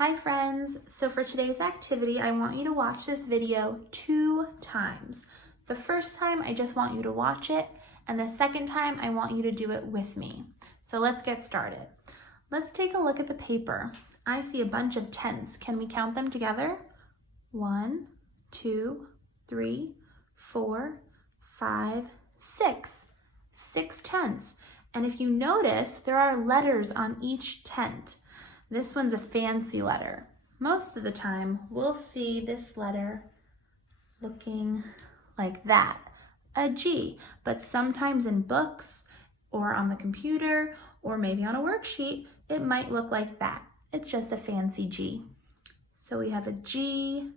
Hi friends, so for today's activity, I want you to watch this video 2 times. The first time, I just want you to watch it, and the second time, I want you to do it with me. So let's get started. Let's take a look at the paper. I see a bunch of tents. Can we count them together? 1, 2, 3, 4, 5, 6. 6 tents. And if you notice, there are letters on each tent. This one's a fancy letter. Most of the time, we'll see this letter looking like that, a G. But sometimes in books or on the computer or maybe on a worksheet, it might look like that. It's just a fancy G. So we have a G.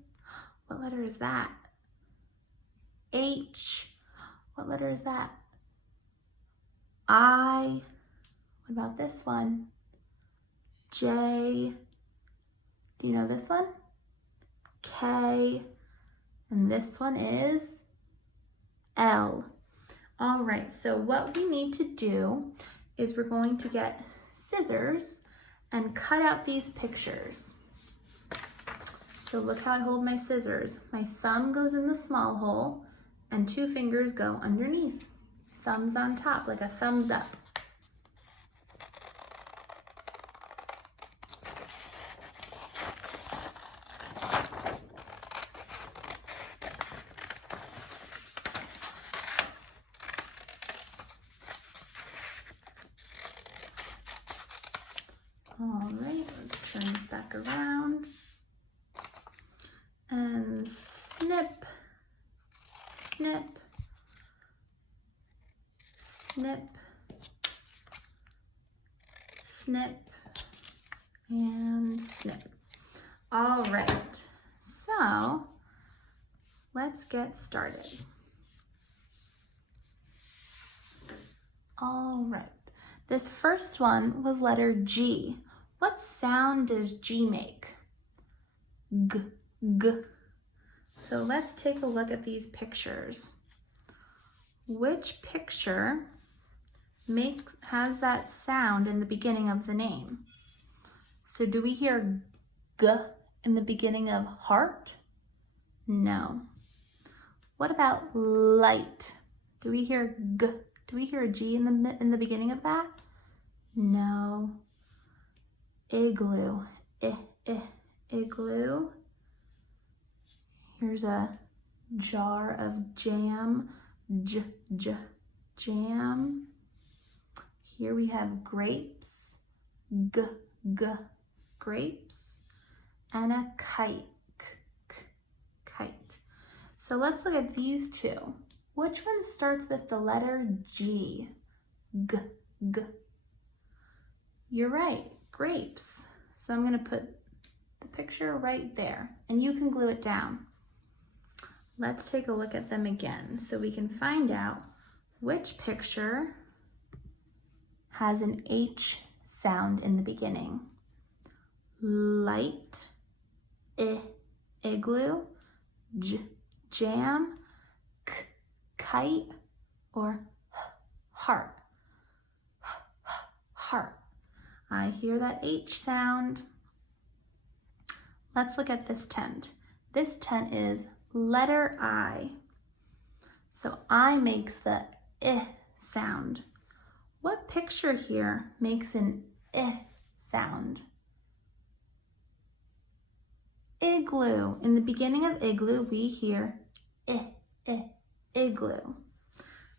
What letter is that? H. What letter is that? I. What about this one? J. Do you know this one? K. And this one is L. All right, so what we need to do is we're going to get scissors and cut out these pictures. So look how I hold my scissors. My thumb goes in the small hole and 2 fingers go underneath. Thumbs on top, like a thumbs up. All right, let's turn this back around and snip, snip, snip, snip, and snip. All right, so let's get started. All right, this first one was letter G. What sound does G make? G, G. So let's take a look at these pictures. Which picture has that sound in the beginning of the name? So do we hear G in the beginning of heart? No. What about light? Do we hear G? Do we hear a G in the beginning of that? No. Igloo. Igloo. Here's a jar of jam. Jam. Here we have grapes. Grapes. And a kite. Kite. So let's look at these two. Which one starts with the letter G? G. You're right, grapes. So I'm gonna put the picture right there and you can glue it down. Let's take a look at them again so we can find out which picture has an H sound in the beginning. Light, igloo, jam, kite, or heart. Heart. I hear that H sound. Let's look at this tent. This tent is letter I. So I makes the I sound. What picture here makes an I sound? Igloo. In the beginning of igloo, we hear igloo.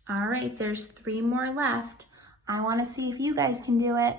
All right, there's 3 more left. I want to see if you guys can do it.